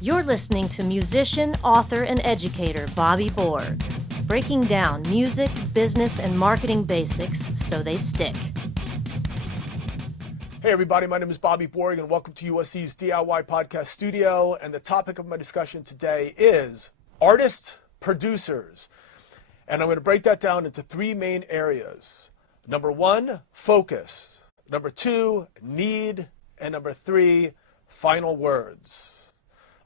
You're listening to musician, author, and educator Bobby Borg, breaking down music, business, and marketing basics so they stick. Hey everybody, my name is Bobby Borg and welcome to USC's DIY Podcast Studio. And the topic of my discussion today is artist producers. And I'm going to break that down into three main areas. Number one, focus. Number two, need. And number three, final words.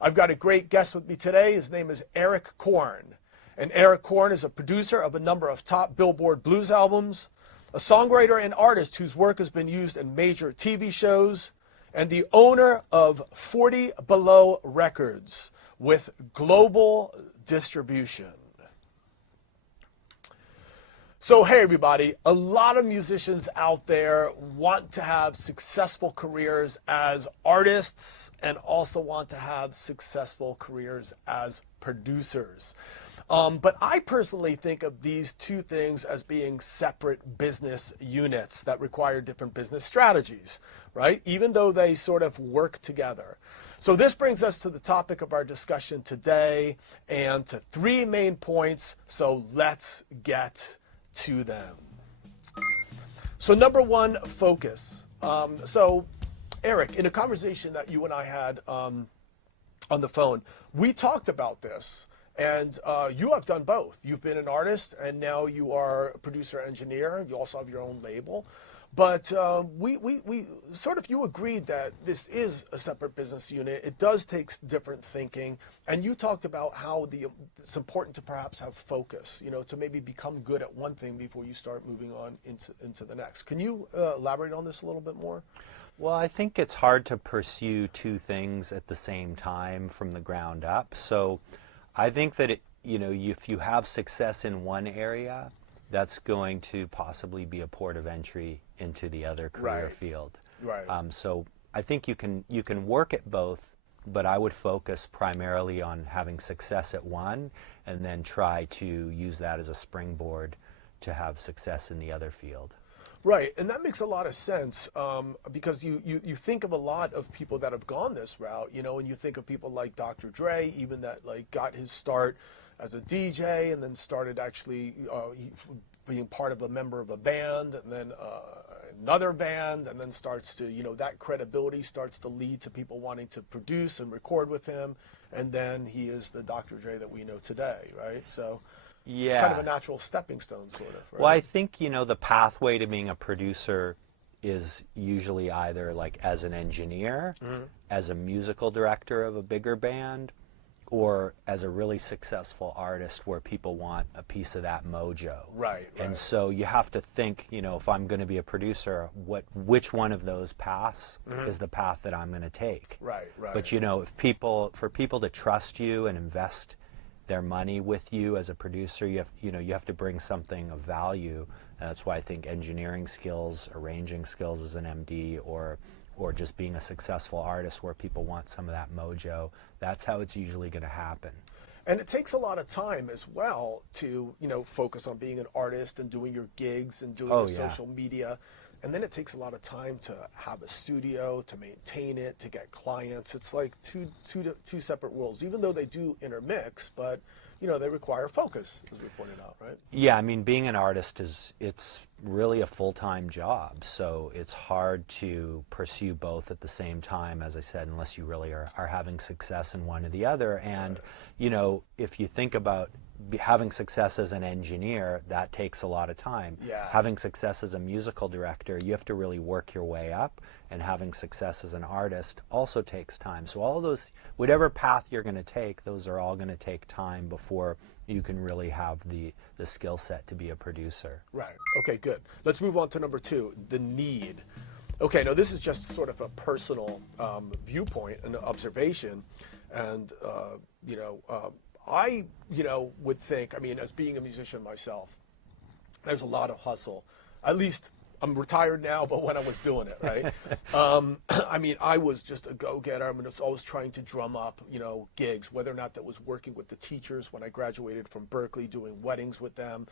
I've got a great guest with me today. His name is Eric Corne. And Eric Corne is a producer of a number of top Billboard blues albums, a songwriter and artist whose work has been used in major TV shows, and the owner of 40 Below Records with global distribution. So hey everybody, a lot of musicians out there want to have successful careers as artists and also want to have successful careers as producers. But I personally think of these two things as being separate business units that require different business strategies, right? Even though they sort of work together. So this brings us to the topic of our discussion today and to three main points. So let's get to them. So number one, focus. So Eric, in a conversation that you and I had on the phone, we talked about this. And you have done both. You've been an artist, and now you are a producer engineer. You also have your own label. But we sort of, you agreed that this is a separate business unit. It does take different thinking. And you talked about how it's important to perhaps have focus, to maybe become good at one thing before you start moving on into the next. Can you elaborate on this a little bit more? Well, I think it's hard to pursue two things at the same time from the ground up. So I think that if you have success in one area, that's going to possibly be a port of entry into the other career field. Right. So I think you can work at both, but I would focus primarily on having success at one, and then try to use that as a springboard to have success in the other field. Right, and that makes a lot of sense because you think of a lot of people that have gone this route, and you think of people like Dr. Dre, even that got his start as a DJ and then started actually being part of a member of a band and then another band, and then starts to, that credibility starts to lead to people wanting to produce and record with him, and then he is the Dr. Dre that we know today, right? So yeah, it's kind of a natural stepping stone, sort of. Right? Well, I think, the pathway to being a producer is usually either as an engineer, as a musical director of a bigger band, or as a really successful artist where people want a piece of that mojo. Right. And so you have to think, if I'm going to be a producer, which one of ththose paths is the path that I'm going to take. Right. But, for people to trust you and invest their money with you as a producer, you have to bring something of value. And that's why I think engineering skills, arranging skills as an MD, or just being a successful artist where people want some of that mojo, that's how it's usually going to happen. And it takes a lot of time as well to, focus on being an artist and doing your gigs and doing your social media. And then it takes a lot of time to have a studio, to maintain it, to get clients. It's like two separate worlds, even though they do intermix, but they require focus, as we pointed out, right? Yeah, being an artist it's really a full-time job, so it's hard to pursue both at the same time, as I said, unless you really are having success in one or the other. And, if you think about having success as an engineer, that takes a lot of time. Yeah. Having success as a musical director, you have to really work your way up, and having success as an artist also takes time. So all of those, whatever path you're going to take, those are all going to take time before you can really have the skill set to be a producer. Right. Okay, good. Let's move on to number two, the need. Okay, now this is just sort of a personal viewpoint and observation, and I, would think, as being a musician myself, there's a lot of hustle. At least I'm retired now, but when I was doing it, right? I was just a go-getter. I was always trying to drum up, gigs, whether or not that was working with the teachers when I graduated from Berkeley, doing weddings with them,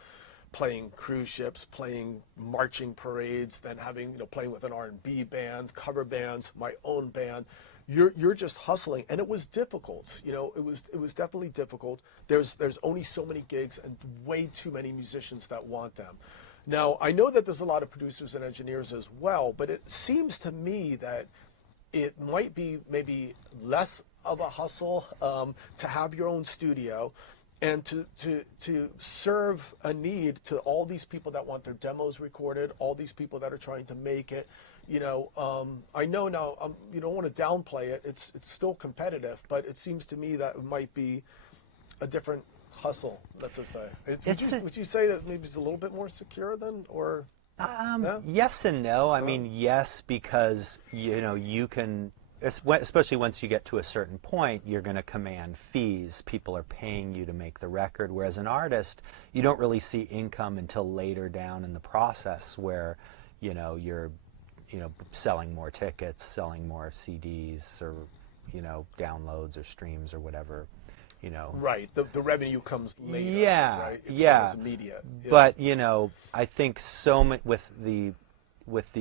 playing cruise ships, playing marching parades, then having, playing with an R&B band, cover bands, my own band. you're just hustling, and it was difficult. You know, it was definitely difficult. There's only so many gigs and way too many musicians that want them. Now, I know that there's a lot of producers and engineers as well, but it seems to me that it might be maybe less of a hustle to have your own studio and to serve a need to all these people that want their demos recorded, all these people that are trying to make it. You know, I know now you don't want to downplay it. It's still competitive, but it seems to me that it might be a different hustle, let's just say. Would you say that maybe it's a little bit more secure then, or? No? Yes and no. I mean, yes, because, you know, you can, especially once you get to a certain point, you're going to command fees. People are paying you to make the record, whereas an artist, you don't really see income until later down in the process where, you know, you're, you know, selling more tickets, selling more CDs or, you know, downloads or streams or whatever, you know. Right. The revenue comes later. Yeah. Right? It's yeah. not as immediate. Yeah. But, you know, I think so much with the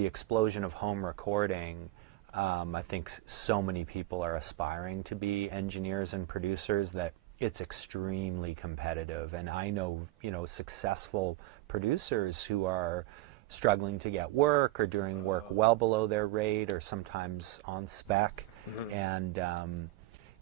explosion of home recording, I think so many people are aspiring to be engineers and producers that it's extremely competitive. And I know, you know, successful producers who are struggling to get work or doing work well below their rate or sometimes on spec. Mm-hmm. And,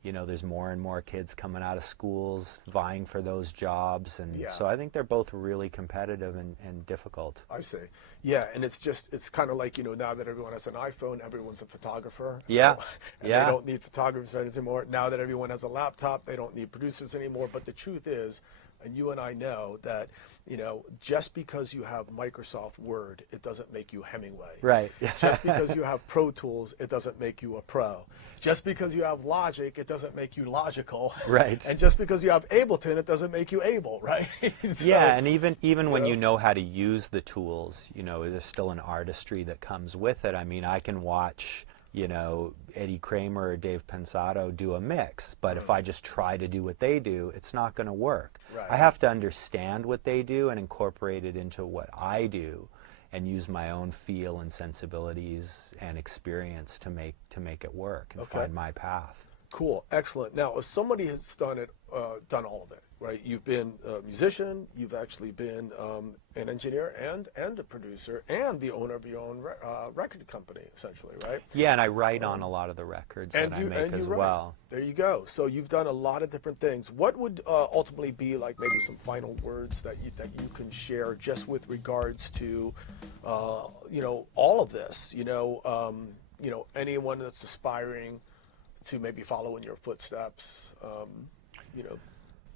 you know, there's more and more kids coming out of schools vying for those jobs. And so I think they're both really competitive and difficult. I see. Yeah, and it's kind of like, you know, now that everyone has an iPhone, everyone's a photographer. Yeah. And they don't need photographers anymore. Now that everyone has a laptop, they don't need producers anymore. But the truth is, and you and I know that, you know, just because you have Microsoft Word, it doesn't make you Hemingway. Right. Just because you have Pro Tools, it doesn't make you a pro. Just because you have Logic, it doesn't make you logical. Right. And just because you have Ableton, it doesn't make you able, right? So, yeah, and even when you know how to use the tools, you know, there's still an artistry that comes with it. I mean, I can watch, you know, Eddie Kramer or Dave Pensato do a mix, but if I just try to do what they do, it's not going to work. Right. I have to understand what they do and incorporate it into what I do and use my own feel and sensibilities and experience to make it work and find my path. Cool, excellent. Now, if somebody has done all of it, right? You've been a musician, you've actually been an engineer and a producer and the owner of your own record company, essentially, right? Yeah, and I write on a lot of the records that I make as well. There you go. So you've done a lot of different things. What would ultimately be like maybe some final words that you can share just with regards to, you know, all of this? You know, anyone that's aspiring to maybe follow in your footsteps, you know.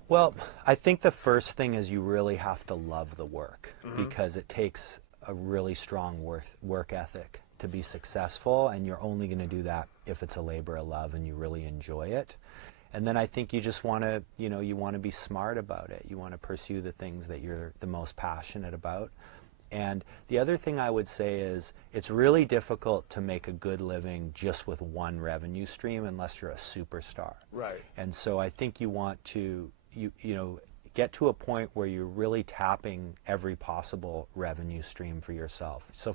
Well, I think the first thing is you really have to love the work, because it takes a really strong work ethic to be successful, and you're only going to do that if it's a labor of love and you really enjoy it. And then I think you just want to, you know, you want to be smart about it. You want to pursue the things that you're the most passionate about. And the other thing I would say is it's really difficult to make a good living just with one revenue stream unless you're a superstar. Right. And so I think you want to, you know, get to a point where you're really tapping every possible revenue stream for yourself. So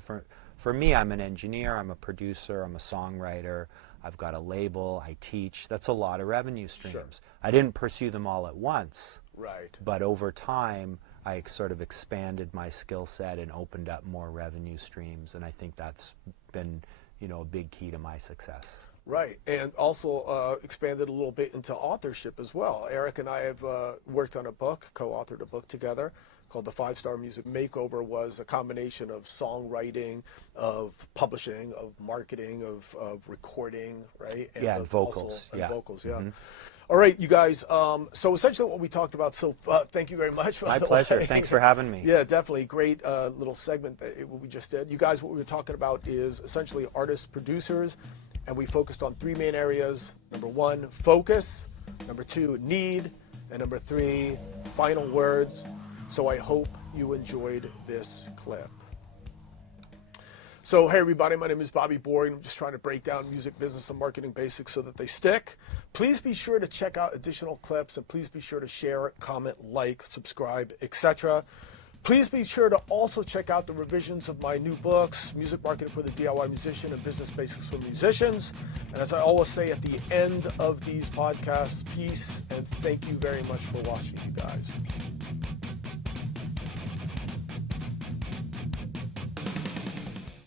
for me, I'm an engineer, I'm a producer, I'm a songwriter, I've got a label, I teach. That's a lot of revenue streams. Sure. I didn't pursue them all at once. Right. But over time, I sort of expanded my skill set and opened up more revenue streams, and I think that's been, you know, a big key to my success. Right, and also expanded a little bit into authorship as well. Eric and I have worked on a book, co-authored a book together called The 5-Star Music Makeover. Was a combination of songwriting, of publishing, of marketing, of recording, right? And and vocals. Vocals, yeah. Mm-hmm. All right, you guys. So essentially what we talked about, so thank you very much. My pleasure. Thanks for having me. Yeah, definitely. Great little segment that we just did. You guys, what we were talking about is essentially artists, producers, and we focused on 3 main areas. Number 1, focus. Number 2, need. And number 3, final words. So I hope you enjoyed this clip. So, hey everybody, my name is Bobby Borg, and I'm just trying to break down music business and marketing basics so that they stick. Please be sure to check out additional clips, and please be sure to share, comment, like, subscribe, etc. Please be sure to also check out the revisions of my new books, Music Marketing for the DIY Musician and Business Basics for Musicians. And as I always say at the end of these podcasts, peace and thank you very much for watching, you guys.